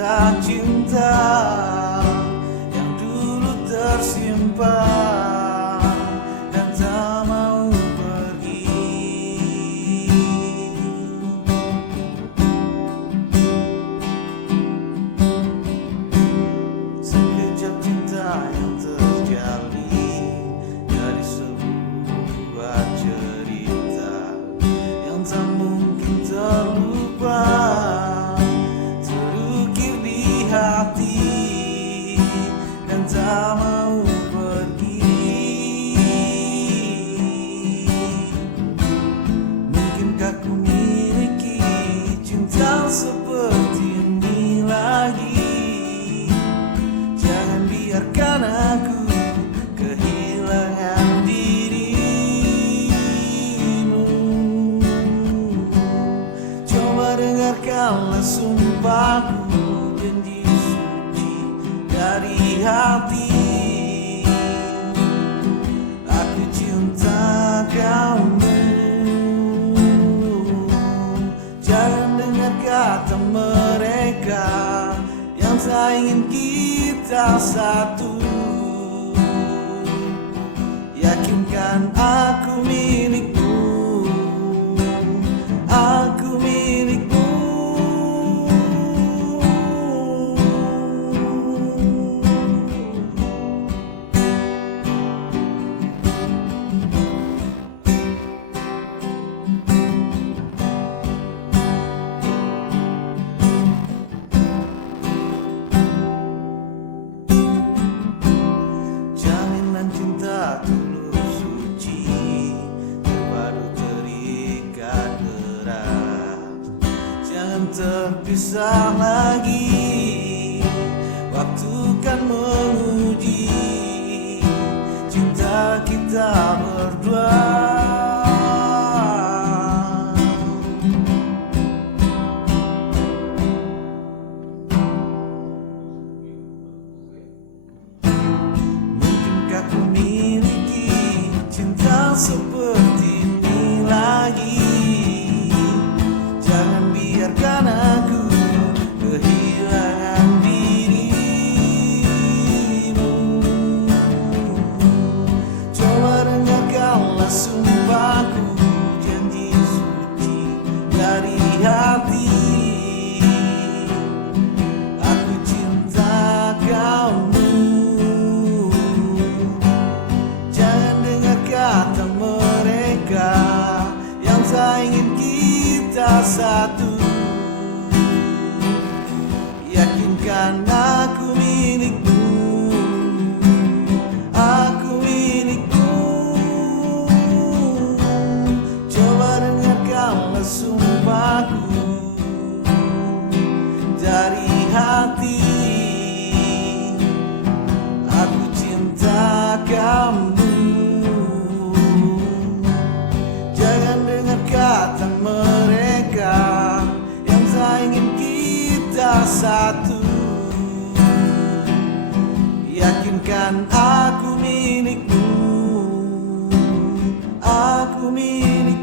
cinta-cinta yang dulu tersimpan dan tak mau pergi. Sekejap cinta yang terjalin dari sebuah cerita yang tak mungkin terlupa, terukir di hati dan tak mau pergi. Mungkinkah ku miliki cinta seperti ini lagi? Jangan biarkan aku kehilangan dirimu. Coba dengarkanlah sumpahku, janji suci dari hati. Aku cinta kamu. Jangan dengar kata mereka yang tak ingin kita satu. Yakinkan aku milikmu, aku milikmu. Jaminan cinta tulus suci baru terikat erat. Jangan terpisah lagi, waktu kan menguji cinta kita berdua. Mungkinkah ku miliki cinta seperti ini lagi? Jangan biarkan aku kehilangan dirimu. Coba dengarkanlah sumpahku, janji suci dari hati. Aku cinta kamu. Jangan dengar kata mereka yang tak ingin kita satu. Yakinkan aku milikmu, aku milikmu. Coba dengarkanlah sumpahku dari hati. Aku cinta kamu. Jangan dengar kata mereka yang tak ingin kita satu. Yakinkan aku milikmu, aku milikmu.